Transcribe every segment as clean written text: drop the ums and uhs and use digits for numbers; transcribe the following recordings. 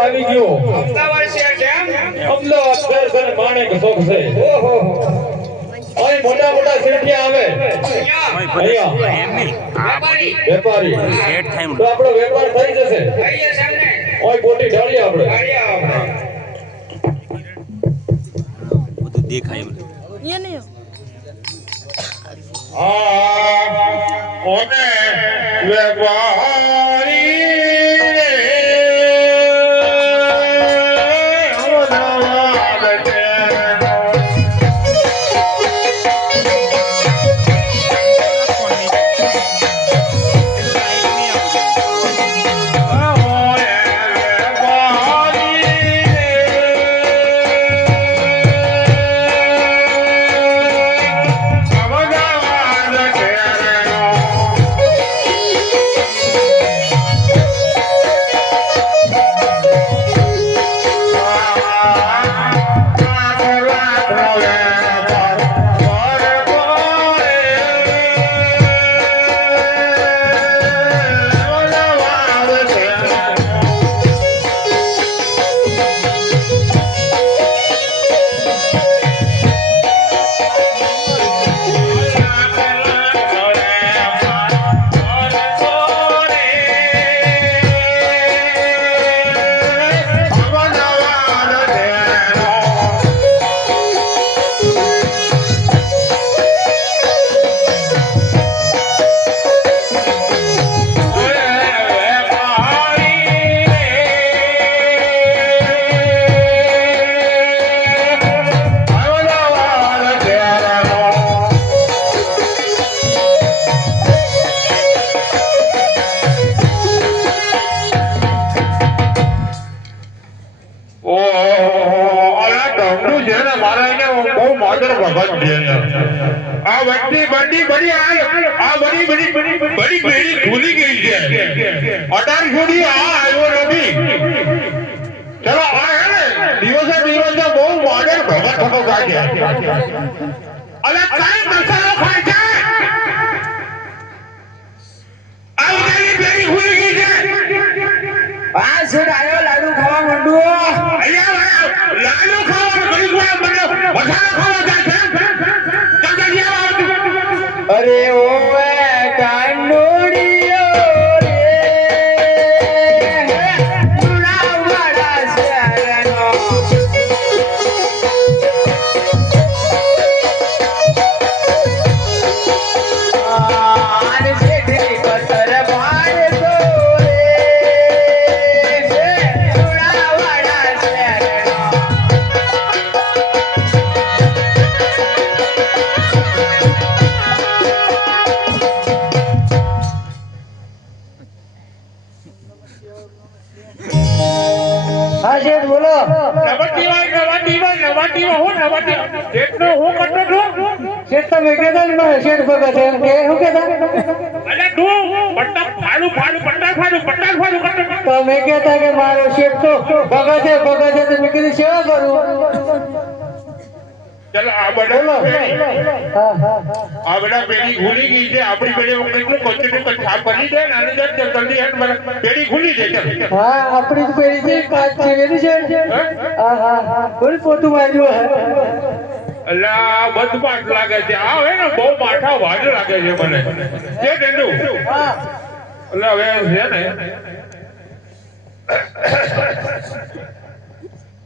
આવી ગયો અમદાવાદ શહેર છે અમદાવાદ શહેર છે માણેક શોખ છે ઓહો અહીં મોટા મોટા શેઠિયા આવે વેપારી તો આપણો વેપાર થઈ જશે ઓય મોટી ઢાળી આપણે બધું દેખાય ઓને વેપારી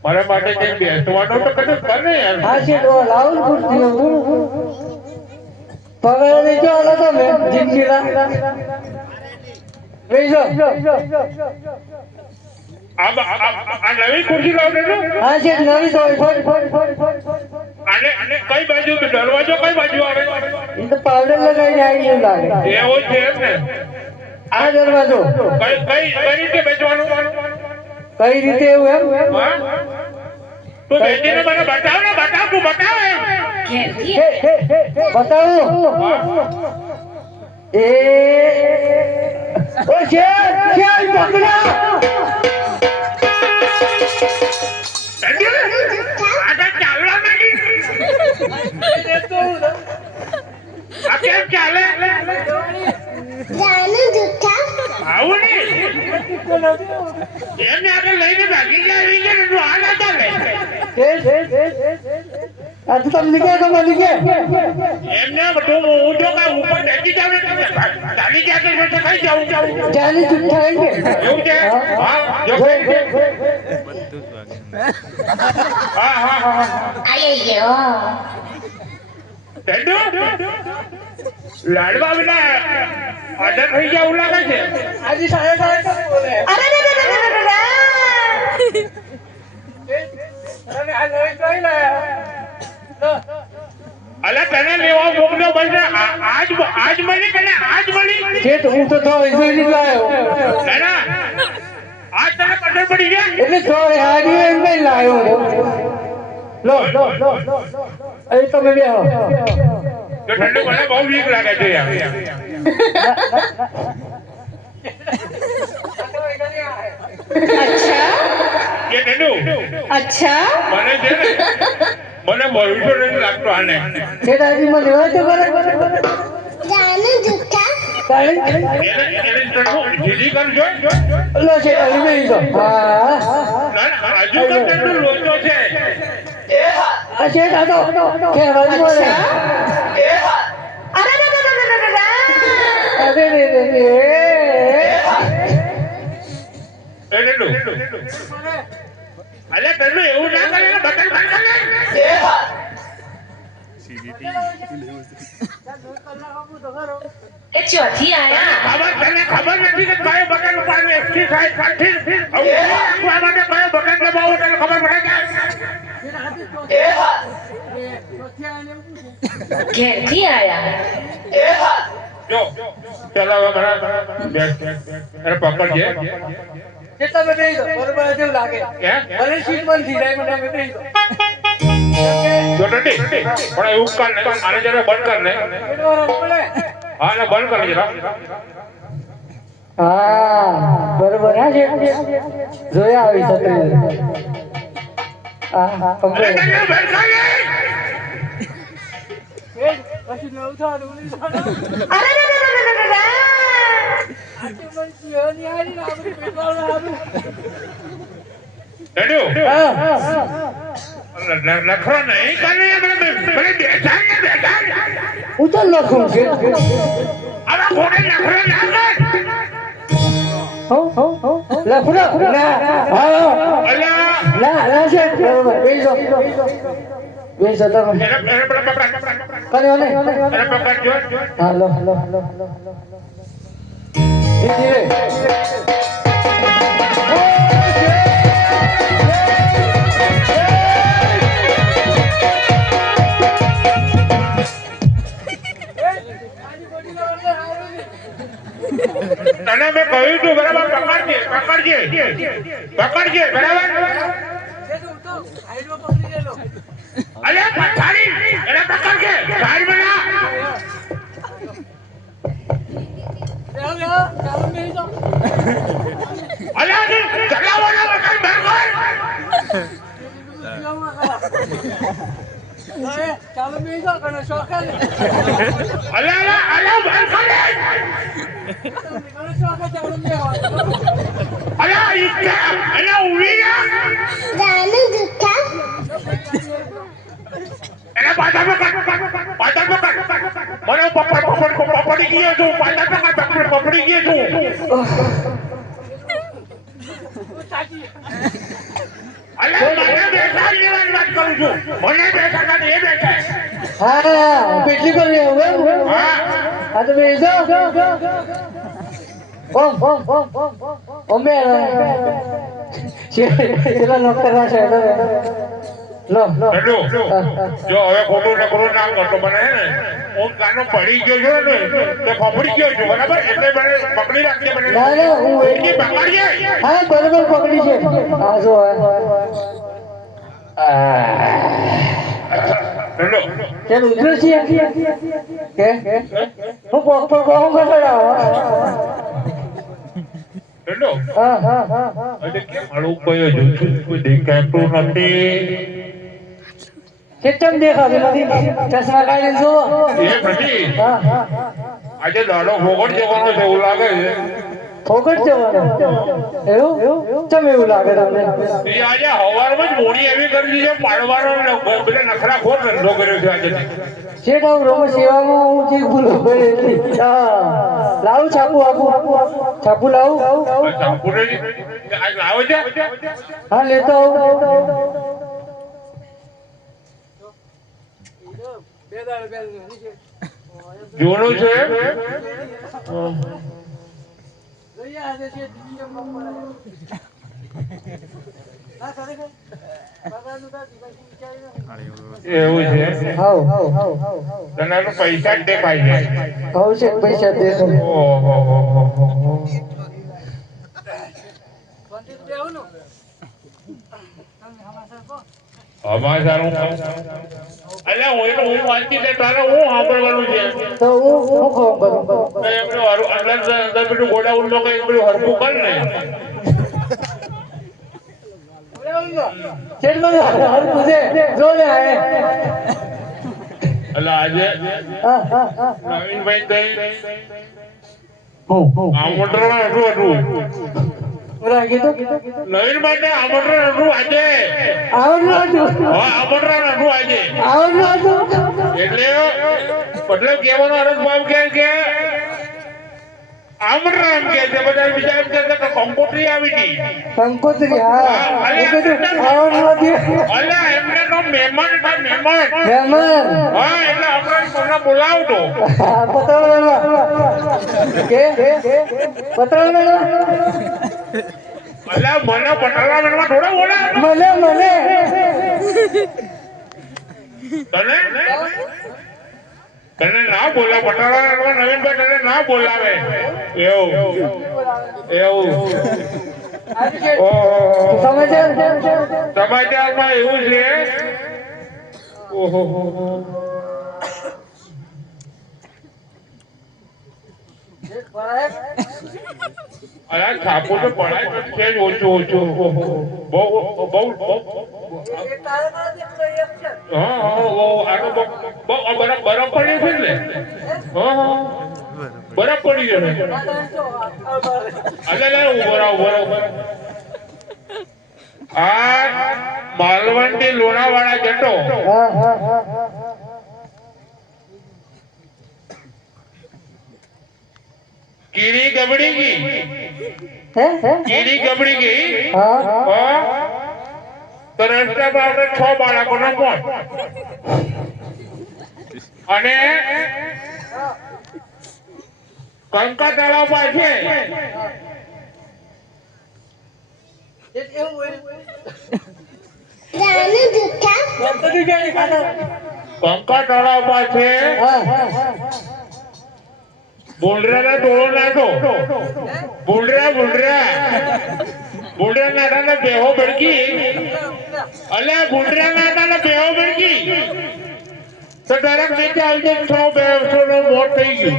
મારા માટે કઈ બેસવાનો તો કદાચ કરે યાર હા છે તો લાવું ખુરશી પગાર લઈ જો આલો તમે જિંદગીના લઈ જો આ નવી ખુરશી લાવ દેજો હા છે નવી તો અને કઈ બાજુ દરવાજો કઈ બાજુ આવે એ તો પાવડર લગાવીને આવી એવું લાગે એવો છે એમ ને આ દરવાજો કઈ રીતે બેસવાનું કઈ રીતે એવું એમ તો બેસીને મને બતાવ ને બતાવ તું બતાવે બતાવું એ ઓ શેર પકડા એમને આગળ લઈને ભાગી ગયા લઈ ગયા તું આ ના ચાલે આ તો તમને કે તો મને કે એમને બધું હું જો કા ઉપર બેસી જાવ ને તમે ચાલી ગયા તો ખાઈ જાવ ચાલી ચૂપ થાય કે એવું છે હા જો હા હા હા ટેડુ લાડવા વિના ઓર્ડર થઈ ગયા એવું લાગે છે આજે સાહેબ બોલે અરે આ લઈ જોઈ લે અલા તને લેવા મોકલ્યો બસ આજ મળી કે આજ મળી કે તો હું તો જોઈ લીધો લાયો ના ના આજ તને પસંદ પડી ગયા એટલે જોઈ હારી એમ નહીં લાયો લો એ તમે બેહો તો ઠંડુ મને બહુ વીક લાગે છે યાર अच्छा કે ઠંડુ अच्छा મને છે ને મને ભવિષ્ય નથી લાગતો આને કે દાદી મને લેવા તો કરે તાળી એને ઠંડુ જીજી કરજો લો છે તાળી નહીં તો હા ના ના હજુ તો ઠંડુ લોચો છે આ છે દાદો કે વાલી બોલે अरे અરે રે રે એ ઠંડુ અલે ઠંડુ એવું ના કરે ને બટન બંધ કર ये चौथी आया ખબર નથી કે કયો બટન ઉપાડવું એક્સી થાય કાઠી હવે આ માટે કયો બટન દબાવવું તને ખબર પડે કે घर थी आया જો ચલો હવે બરાબર અરે પકડજે કે તમે બેહી દો બરોબર જેવું લાગે કે મને સીટ બંધ થઈ જાય મને બેહી દો જો ટટી પણ એવું કર ને આને જરા બંધ કર ને હા ને બંધ કર જરા હા બરોબર હા છે જોયા આવી છત્રી હા હા અરે કમ્પ્લીટ તને બંધ કર પછી નવ થારું अरे ડડુ હા લખો નહીં કરે મને બેઠા ને બેઠા હું તો લખું છે આવા ઘોડે લખો ના કર લખું ના હા અલા ના છે બરોબર બેસી દો બેસી દો તમે એને પકડ કર્યો ને એને પકડ જો હાલો ધીરે તને મેં કહ્યું તું બરાબર પકડજે બરાબર અરે પછાડી એને પકડજે સાઈડ માં ના અરે ચલાવવાના વગર ચાલો બેસી દો કનો શોખ અરે બંધ કરે અરે એને ઉડી ગયા એને પાછા પકડ મને પકડી ગયો છું પાછા પકડી ગયો છું અરે મને બેઠા લેવાની વાત કરું છું મને બેઠા કાઢ એ બેઠા હા પેટલી પર હવે હા આ તો બેસી દો ઓમે ચેલા લોક કરવા છે લો હેલો જો હવે ખોટું નકરું ના કરતો મને હે ને હું કાનો પડી ગયો છું ને તે ફફડી ગયો છું બરાબર એટલે મને પકડી રાખજે મને ના ના હું એની પકડીએ હા બરોબર પકડી છે હા જો હેલો કે ઉધર છે કે હું પકડ કહું કરાવો હેલો હા અરે કેમ આળું કયો જોઉં છું કોઈ દેખાતું નથી કેમ દેખાતું નથી ચશ્મા કાઢીને જુઓ એ નથી હા આજે દાડો ભોગડ જવાનો છે એવું લાગે છે ફોકટ જવાનું એવું ચમ એવું લાગે તમને એ આજે હવારમાં જ મોડી એવી કરી દીધી છે, પાડવાનો બધા નખરા ખોર ધંધો કર્યો છે આજે. શેઠ આવું રમે સેવામાં હું જે ભૂલો પડે એટલી લાવું છાપું આપું છાપું લાવું સંપૂર્ણ આજ લાવો છે. હા લેતો આવું જૂનું છે. એવું છે. હાઉ તને તો પૈસા જ દેખાય છે. હાઉ છે પૈસા દે તો ઓહો અમારું અલ્યા હું વાંચી લે તારે હું સાંભળવાનું છે. તો હું કામ કરું એમનું અંદર પેલું ગોડાઉન નો કઈ પેલું હરખું કર ને. શેઠ મને હરકું છે જો ને આ એટલે આજે હા નવીનભાઈ તઈ હું આમંત્રણ હતું. બોલા કીધું નવીન માટે આમંત્રણ હતું આજે. આવડું હતું હા આમંત્રણ હતું આજે. આવડું હતું એટલે મતલબ કહેવાનો અર્થ ભાવ કે આમંત્રણ કે છે. બધા બીજા એમ કહેતા કે કંકોત્રી આવી હતી. કંકોત્રી હા એ કીધું આવડું હતું અલ્યા એમને તો મહેમાન હતા મહેમાન. મહેમાન હા એટલે આપણે બોલાવતો. પતરાળ કે પતરાળ અલ્યા મને પટાલામાં થોડા બોલાવે મને તને તને ના બોલા પટાલામાં નવીનભાઈ તને ના બોલાવે એવું એવું. સમાચારમાં એવું છે. ઓહો અરે છાપું તો પડાય તો છે જ ઓછું બહુ હા બરફ પડી છે ને. હા બરફ પડી છે ને. આ માલવણ લોણાવાળા જતો કીડી ગબડી ગઈ. કીડી ગબડી ગઈ તો રસ્તામાં આપણે 6 બાળકોનો મોત અને કંકા તળાવ પાસે કંકા તળાવ પાસે બોંડરાના ટોળો નાખો. બોંડરા નાટાના બેહો ભડકી. અલ્યા બોંડરા નાટાના બેહો ભડકી તો દરેક નીચે આવી જાય. 100-200 નું મોત થઈ ગયું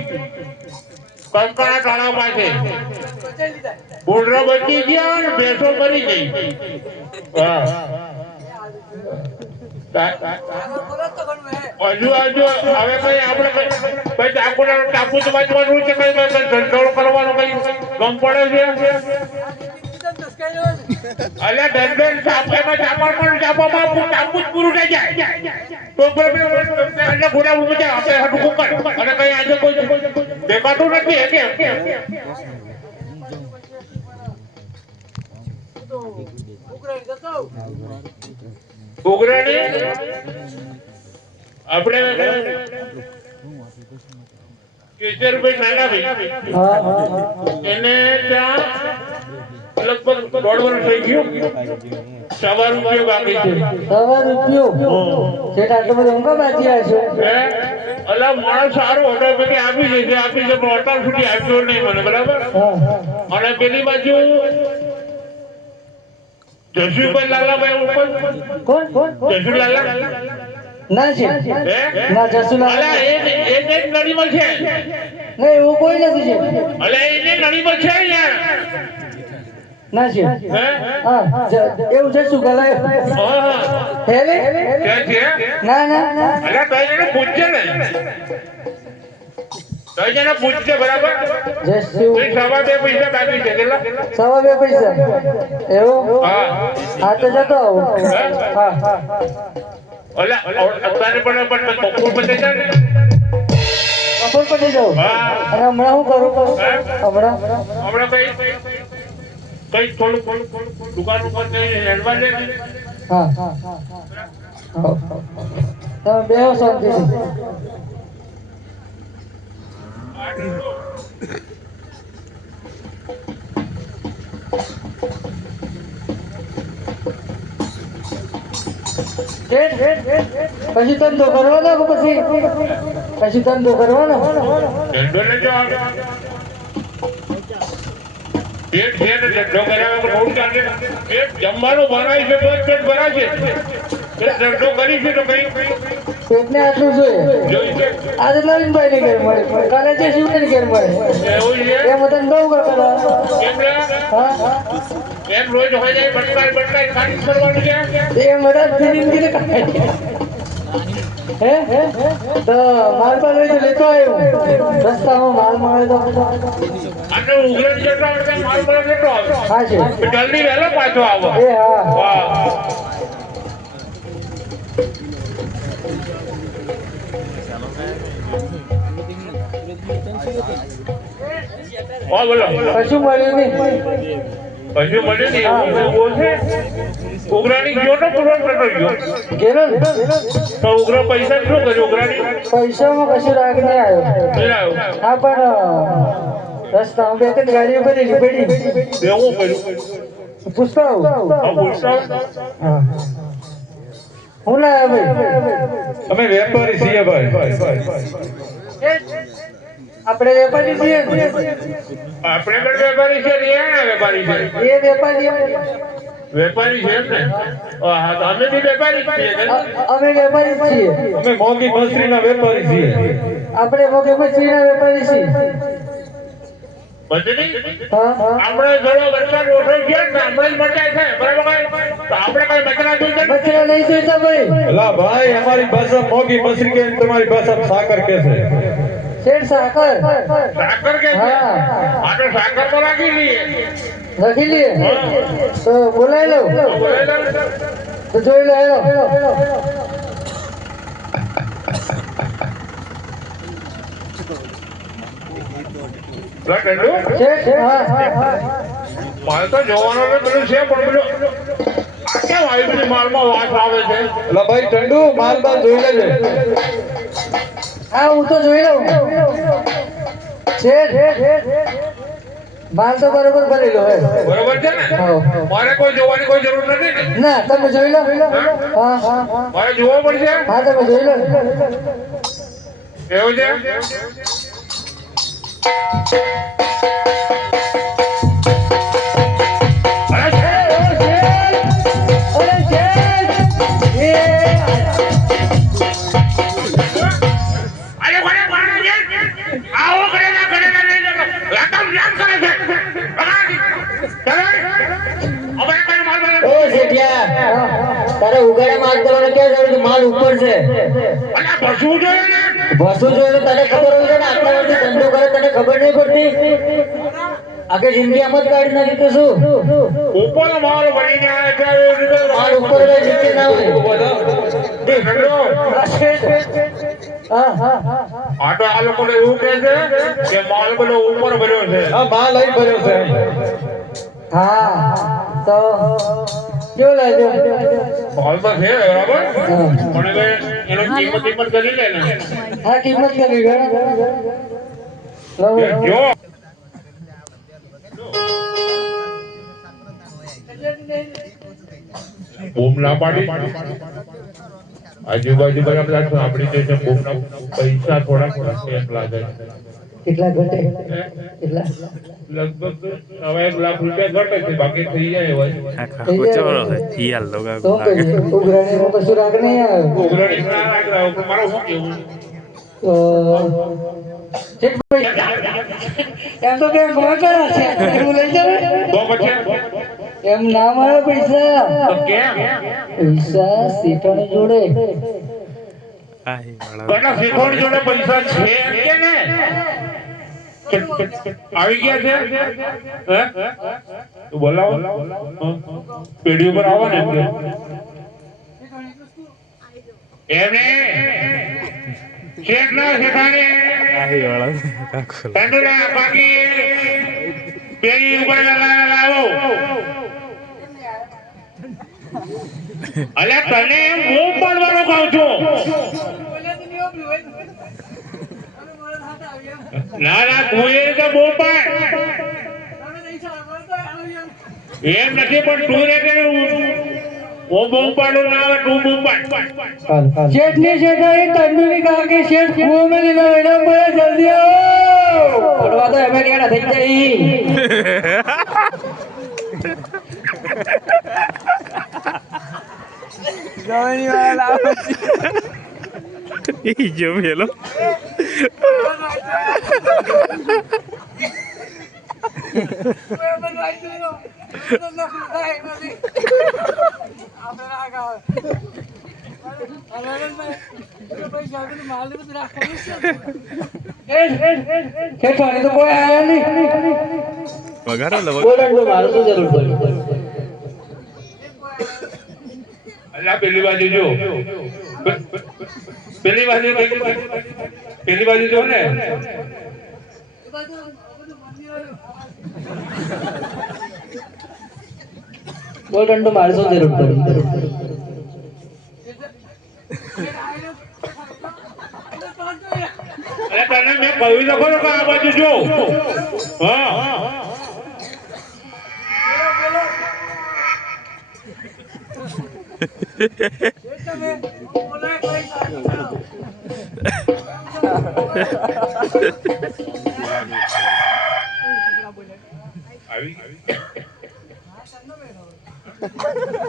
કંકાના તળાવ પાસે. બોંડરા બચી ગયા અને ભેંસો મરી ગઈ. હા હજુ હવે કઈ આપણે ટાપુ જ વાંચવાનું છે. કઈ ધંધોળ કરવાનો કઈ ગમ પડે છે. અલ્યા ધંધોળ ચાપામાં ટાપુ જ પૂરું થઈ જાય તો ઘોડા ઉભી જાય આપણે હટું કુકર અને કઈ આજે કોઈ દેખાતું નથી. ઉઘરાણી આપણે કેશરભાઈ નાનાભાઈ એને ત્યાં લગભગ 1.5 વર્ષ થઈ ગયું. ₹1 બાકી છે. અલા માણસ સારો હતો પછી આપી છે પણ અત્યાર સુધી આપ્યો નહીં મને. બરાબર. અને પેલી બાજુ જસુભાઈ લાલાભાઈ ઉપર જસુ લાલા ના છે ના જસુલાલ એ નળીમાં છે. નહીં એવું કોઈ નથી છે. અલે એને નળીમાં છે યાર. ના છે હા એવું જસુ ગલાય હેલે છે ના અલે ભાઈ એને પૂછજે ને. તો જને પૂછજે બરાબર. જય શિવ. તો 2.5 પૈસા બાકી છે કેટલા? 2.5 પૈસા એવું? હા હા તો જતો આવું. હા ઓલા અત્યારે પણ બપોર પછી જાય ને. બપોર પછી જાઉં. હા. અને હમણાં શું કરું? હમણાં હમણાં કઈ થોડું દુકાન ઉપર જઈને હેન્ડવાલ લે. હા તમે બેહો શાંતિથી. પછી ધંધો કરવાનો કે પછી ધંધો કરવાનો? ધંધો ને જો પેટ છે ને ધંધો કરાવે તો બહુ ચાલે. પેટ જમવાનું બનાવી છે તો જ પેટ ભરાય છે. ધંધો કરી છે તો કઈ પેટને આટલું જોઈએ. જોઈ છે આજે નવીનભાઈ ને ઘેર મળે, કાલે જે શિવને ઘેર મળે. એવું છે એમ તને બહુ કરવા. કેમ રે? હા એમ રોજ હોય જાય બટકાઈ ખાલી કરવાનું છે. એ મદદ ફિલિંગ કે કાંઈ હે તો માલ પર લઈ તો લેતો આવ્યો. રસ્તામાં માલ મળે તો અને ઉઘરાણ જતા વખતે માલ મળે કેટલો આવે? હા છે. જલ્દી વહેલો પાછો આવો. એ હા વાહ. હા બોલો. કશું મળ્યું નહીં. હજુ મળ્યું નહીં એવું બોલશે. ઉઘરાણી ગયો તો પૂરો નતો ગયો. ગેલો ને તો ઉઘરો પૈસા શું કર્યું ઉઘરાણી? પૈસામાં કશું રાગ નહીં આવ્યો. નહીં આવ્યો. હા પણ રસ્તામાં બે ત્રણ ગાડીઓ કરેલી પડી. એવું કર્યું. પૂછતા આવું. હા પૂછતા હા હું લાયા ભાઈ? અમે વેપારી છીએ ભાઈ. આપણે વેપારી છીએ ને? આપણે પણ વેપારી છે રિયાના વેપારી છે. એ વેપારી વેપારી છે એમ ને? હા તો અમે બી વેપારી જ છીએ ને? અમે વેપારી જ છીએ. અમે મોંઘી મછલીના વેપારી છીએ. આપણે મોગે મછલીના વેપારી છીએ. બજની હા આપણે ઘણો વરસાદ ઓછો ગયો ને આપણે જ મચાય છે બરાબર કઈ? તો આપણે કઈ મચરા જોઈએ છે? મછલા નહીં જોઈતા ભાઈ. અલા ભાઈ અમારી ભાષા મોંઘી મછલી કે તમારી ભાષા સાકર કે છે. શેઠ સાકર સાકર કે છે? હા. આ તો સાકર તો રાખી લઈએ. રાખી લઈએ તો બોલાવી લો. બોલાય લે. તો જોઈ લો હેલો. લા ટંડુ શેઠ હા માલ તો જોવાનો ને પેલું છે પણ પેલું આ કેમ આવી બધી માલમાં વાસ આવે છે? અલા ભાઈ ટંડુ માલ બાલ જોઈ લેજે. હા હું તો જોઈ લઉં. શેઠ માલ તો બરોબર ભરેલો હે. બરોબર છે ને? હા. મારે કોઈ જોવાની કોઈ જરૂર નથી ને? ના તમે જોઈ લો. હા મારે જોવો પડશે? હા તમે જોઈ લો. એવું છે? અરે છે. અરે શેઠ એ અરે કોને મારે છે? આવો કરેલા લઈ લો. લાકમ લામ કરે છે. ભગાડી. ચલો. હવે કઈ માલ ઓ શેઠિયા તારે ઉગાડે માલ કરવાનો ક્યાં જરૂર છે? માલ ઉપર છે. અલા બસવું જોઈએ ને. વસ્તુ જોઈએ તો તને ખબર હોય છે ને. આટલા વર્ષથી ધંધો કરે તને ખબર નહીં પડતી? આખી જિંદગી આમ જ કાઢી નાખી તો શું? ઉપર માલ ભરીને આવે છે એવી રીતે માલ ઉપર હોય નીચે ના હોય. ઠંડો. હા આ તો આ લોકોને એવું કહે છે કે માલ બધો ઉપર ભર્યો છે. આ માલ અહીં ભર્યો છે. હા તો જો લાજો. માલ તો છે બરાબર પણ હવે એનો કિંમત કરી લે ને. હા કિંમત કરી જો બૂમ ના પાડી આજુબાજુ બધા સાંભળી દે છે બૂમ ના પૈસા થોડા એમ લાગે કેટલા ઘટે કેટલા લગભગ હવે 1 લાખ રૂપિયા ઘટે છે બાકી થઈ જાય એવા તો કહીએ ઉઘરાણીમાં કશું રાગ નહીં આવે. ઉઘરાણી ના રાખે મારું શું કેવું ઠીક ભાઈ એમ તો બેંક માં કરા છે એવું લઈ જાવ તો પછી એમ ના મળે પૈસા. તો કેમ પૈસા સીટોની જોડે કના શેઠોણી જોડે પૈસા છે કે ને આવી ગયા છે હે તું બોલાવો પેઢી ઉપર આવો ને એમને શેઠ ના શેઠાણી તંદુરા બાકી પેઢી ઉપર લાવો અલ્યા તને હું પડવાનું કહું છું ના ના તું એ રીતે બહુ પાડ એમ નથી પણ તું રે કે હું બહુ પાડું ના આવે તું બહુ પાડ શેઠ ની શેઠાણી તંદુરી કાકી શેઠ કુઓ में લીધા એના પર જલ્દી આવો પડવા તો અમે કેડા થઈ જાય જવાની વાળા એ જો મેલો શેઠાણી તો કોઈ આયા નહીં વગાડો લો બોલવાનું મારું તો જરૂર પડી અલ્યા પેલી બાજુ જો પેલી બાજુ જો ને બોલવાનું તો મારું તો જરૂર પડી અરે તને મેં કહ્યું તો ખરો કે આ બાજુ જો હા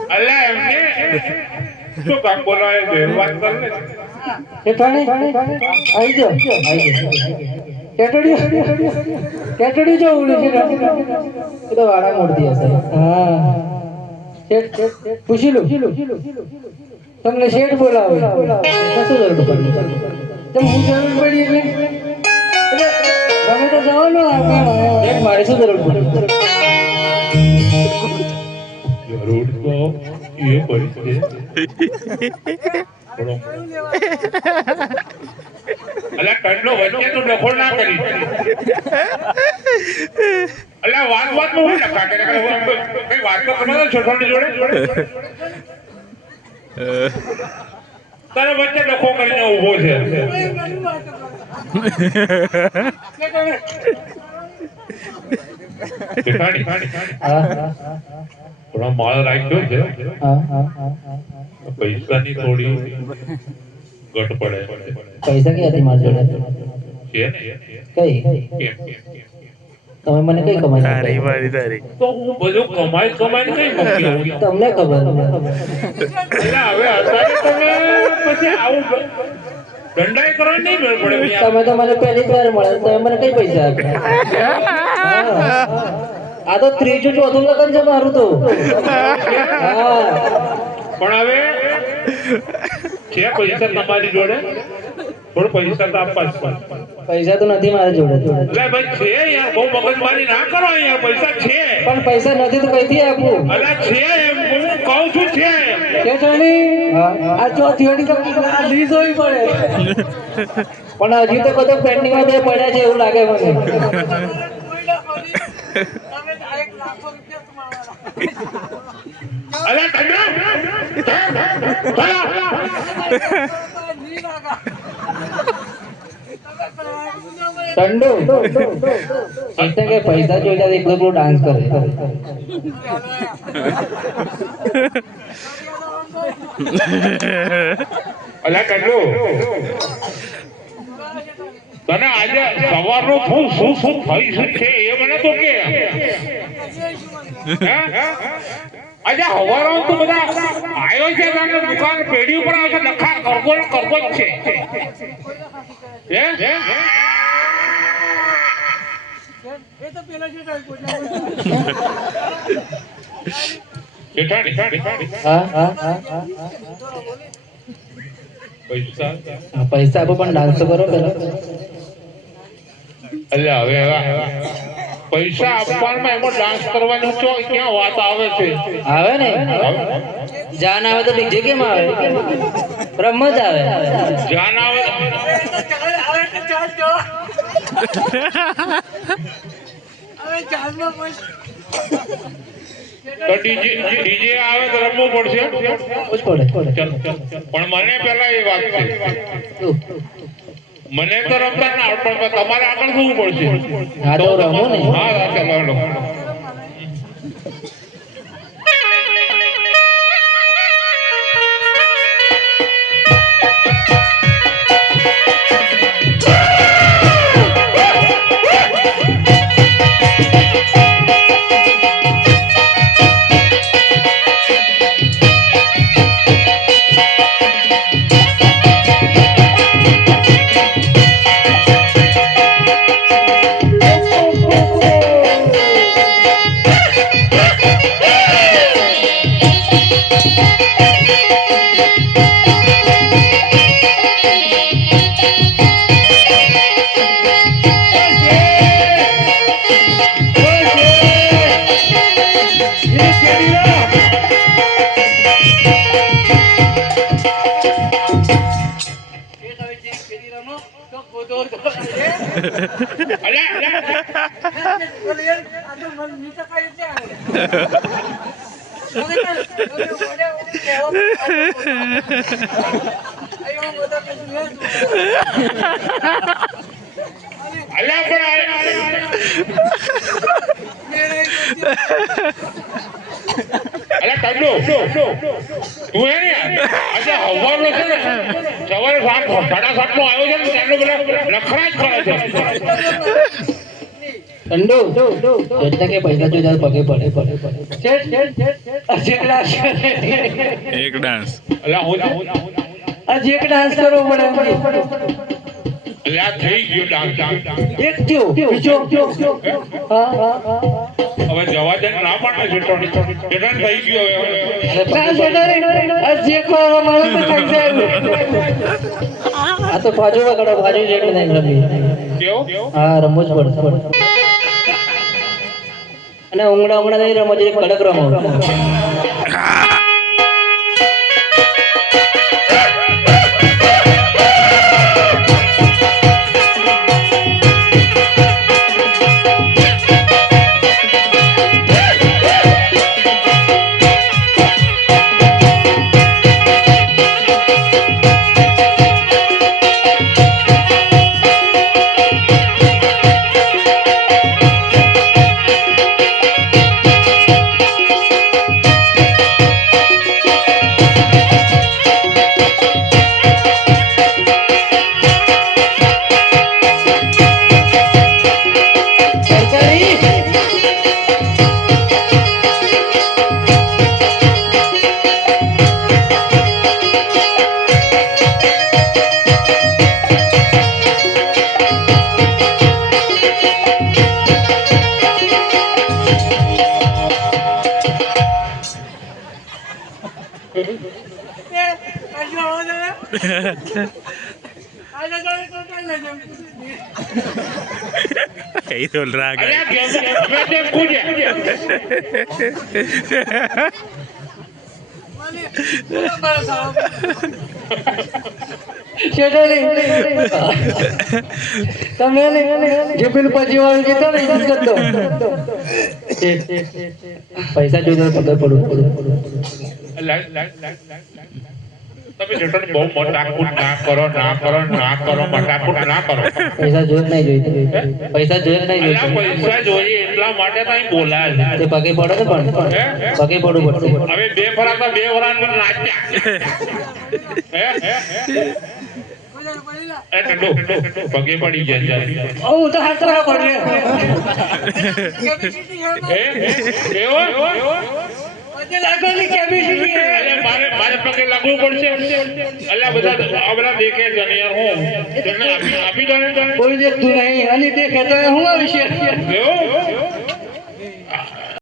અલ્યા એમને શું કામ બોલાવે છે વાત કર ને શેઠાણી આવી જાઓ કેટડી જો ઉડી છે એ તો વાડા મોડતી હશે હા શેઠ પૂછી લો તમને શેઠ બોલાવે કશું જરૂર પડી તો હું જરૂર પડી એટલે તમે તો જવાનું શેઠ મારે શું જરૂર પડી જરૂર તો એ પડી છે અલ્યા કંડો વચ્ચે તો ડખો ના કરી અલ્યા વાત માં હું લખા કરે કઈ વાત તો કરો છોકરાની જોડે તારે વચ્ચે ડખો કરીને ઊભો છે થોડા માલ રાખ્યો છે પૈસાની થોડી ઘટ પડે પૈસા ક્યાંથી માર જોડે છે ને કઈ તમે મને કઈ કમાઈ તારી મારી તારી તો હું બધું કમાઈ કઈ મૂકી આવું તમને ખબર એટલે હવે અત્યારે તમે પછી આવું દંડાઈ કરવા નહીં મેળ પડે અહીંયા. તમે તો મને પહેલી જ વાર મળે તમે મને કઈ પૈસા આપ્યા આ તો ત્રીજું ચોથું લગન છે મારું તો હા પણ હવે છે પૈસા તમારી જોડે થોડું પૈસા તો આપવા જ પડે. પૈસા તો નથી મારી જોડે એટલે ભાઈ છે યાર બહુ મગજમારી ના કરો યાર પૈસા છે પણ પૈસા નથી તો કઈથી આપું અલા છે એમ હું કહું છું છે કે જાણી આ ચોથી વાળી તો લીઝ હોવી પડે પણ હજી તો કદો પેન્ડિંગમાં બે પડ્યા છે એવું લાગે મને અલા ટંડુ એટલે કે પૈસા જોઈતા એકલો એકલો ડાન્સ કરે અલા કંડુ તને આજે સવારનું શું શું થયું છે એ મને તો કે આજે હવારો તો બધા આવ્યો છે તને દુકાન પેઢી ઉપર આવે છે લખા કરગો જ છે હે જેઠાણી હા હા પૈસા હા, પૈસા આપો પણ ડાન્સ તો કરો પેલા. એટલે હવે પૈસા આપવામાં એમાં ડાન્સ કરવાનું તો ક્યાં વાત આવે છે? આવે ને જાન આવે તો ડીજે કેમ આવે? રમત આવે. જાન આવે તો ડીજે આવે તો રમવું પડશે. પડે ચાલ, પણ મને પેલા એ વાત છે, મને તો રમતા ના આવડે, પણ તમારે આગળ થવું પડશે. હા તો રમો ને. હા ચાલો હાલો. સવારે 7:30 નો આવ્યો છે ને લખરા જ કરે છે. ઠંડુ એટલે કે પૈસા જોઈએ ત્યારે પગે પડે. એક ડાન્સ આ જે ડાન્સ કરવો પડે. એટલે આ થઈ ગયો ડાન્સ. એક થયો બીજો. હા હવે જવા દે ના પાડે છે જટણ થઈ ગયો આ જે કરવા મારો તો થઈ જાય. આ તો બાજુ વગડો બાજુ જેટલું નહીં રમી. કેવું? હા રમવું જ પડશે. અને ઊંઘડા નહીં રમો, જે કડક રમો. Ahí todo el raga. તમે જે પેલું પછી વાળું કીધું ને એ જ કરતો. પૈસા જોઈને પગાર પડું. તમે જટણ બહુ મટાકૂટ ના કરો મટાકૂટ ના કરો. પૈસા જોઈને નહીં જોઈતું. પૈસા જોઈને નહીં અલા જોઈતું. પૈસા જોઈએ એટલા માટે તો અહીં બોલાય છે. તે પગે પડો ને પણ પગે પડવું પડશે. હવે બે ફરા તો બે વરાન નાચ્યા. એ ઠંડુ પગે પડી ગયા. ઓ તો હાથ રાખો પડે. મારે પગે લાગવું પડશે. અલ્યા બધા દેખે છે ને યાર હું આપી દો. કોઈ દેખતું નહીં અને દેખે તો હું આ વિશે.